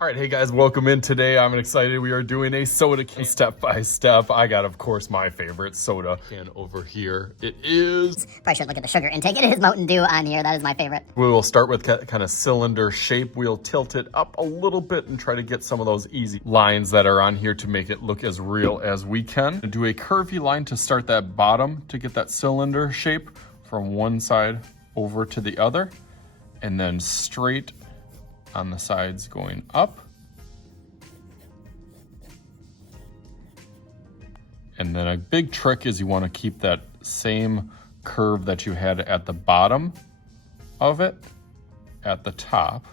All right, hey guys, welcome in today. I'm excited. We are doing a soda can step by step. I got, of course, my favorite soda can over here. It is... Probably should look at the sugar intake. It is Mountain Dew on here. That is my favorite. We will start with kind of cylinder shape. We'll tilt it up a little bit and try to get some of those easy lines that are on here to make it look as real as we can. Do a curvy line to start that bottom to get that cylinder shape from one side over to the other, and then straight on the sides going up. And then a big trick is you want to keep that same curve that you had at the bottom of it at the top.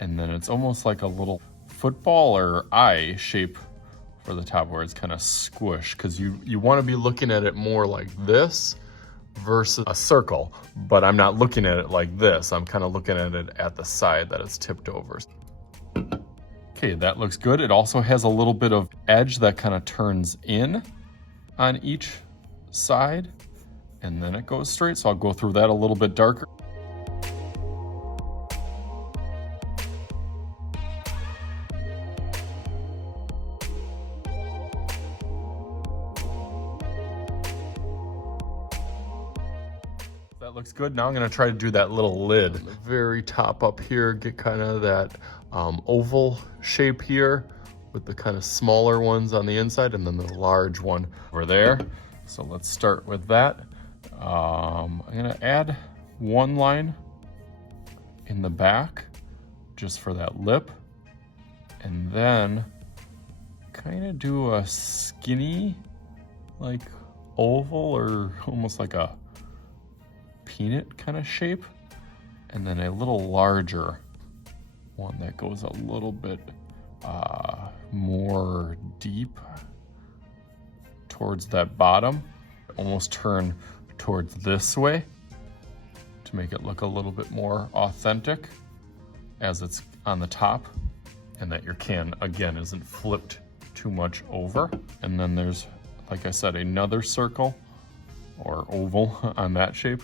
And then it's almost like a little football or eye shape for the top where it's kind of squished, because you want to be looking at it more like this versus a circle, but I'm not looking at it like this. I'm kind of looking at it at the side that it's tipped over. Okay, that looks good. It also has a little bit of edge that kind of turns in on each side, and then it goes straight. So I'll go through that a little bit darker. That looks good. Now I'm gonna try to do that little lid. On the very top up here, get kind of that oval shape here with the kind of smaller ones on the inside and then the large one over there. So let's start with that. I'm gonna add one line in the back just for that lip, and then kind of do a skinny like oval or almost like a peanut kind of shape, and then a little larger one that goes a little bit more deep towards that bottom. Almost turn towards this way to make it look a little bit more authentic as it's on the top, and that your can again isn't flipped too much over. And then there's, like I said, another circle or oval on that shape,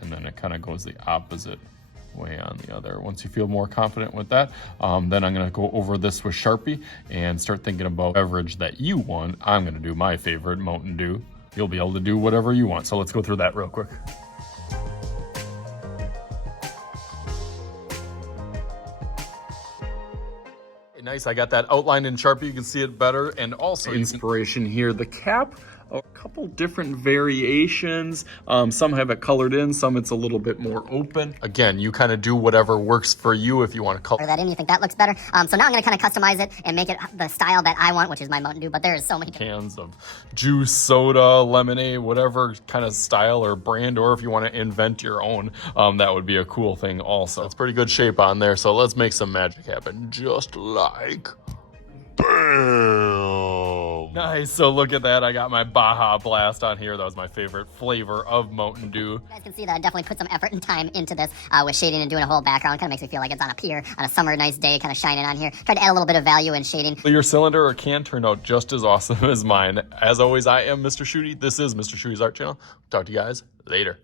and then it kind of goes the opposite way on the other. Once you feel more confident with that, then I'm gonna go over this with Sharpie and start thinking about beverage that you want. I'm gonna do my favorite, Mountain Dew. You'll be able to do whatever you want. So let's go through that real quick. Nice, I got that outlined in Sharpie. You can see it better. And also inspiration here, the cap, a couple different variations. Some have it colored in, some it's a little bit more open. Again, you kind of do whatever works for you. If you want to color that in, you think that looks better. So now I'm gonna kind of customize it and make it the style that I want, which is my Mountain Dew, but there's so many cans of juice, soda, lemonade, whatever kind of style or brand, or if you want to invent your own, that would be a cool thing also. It's pretty good shape on there, so let's make some magic happen, just like bam. Nice, so look at that. I got my Baja Blast on here. That was my favorite flavor of Mountain Dew. You guys can see that I definitely put some effort and time into this with shading and doing a whole background. Kind of makes me feel like it's on a pier on a summer nice day, kind of shining on here. Tried to add a little bit of value in shading. Your cylinder or can turned out just as awesome as mine. As always, I am Mr. Shooty. This is Mr. Shooty's Art Channel. Talk to you guys later.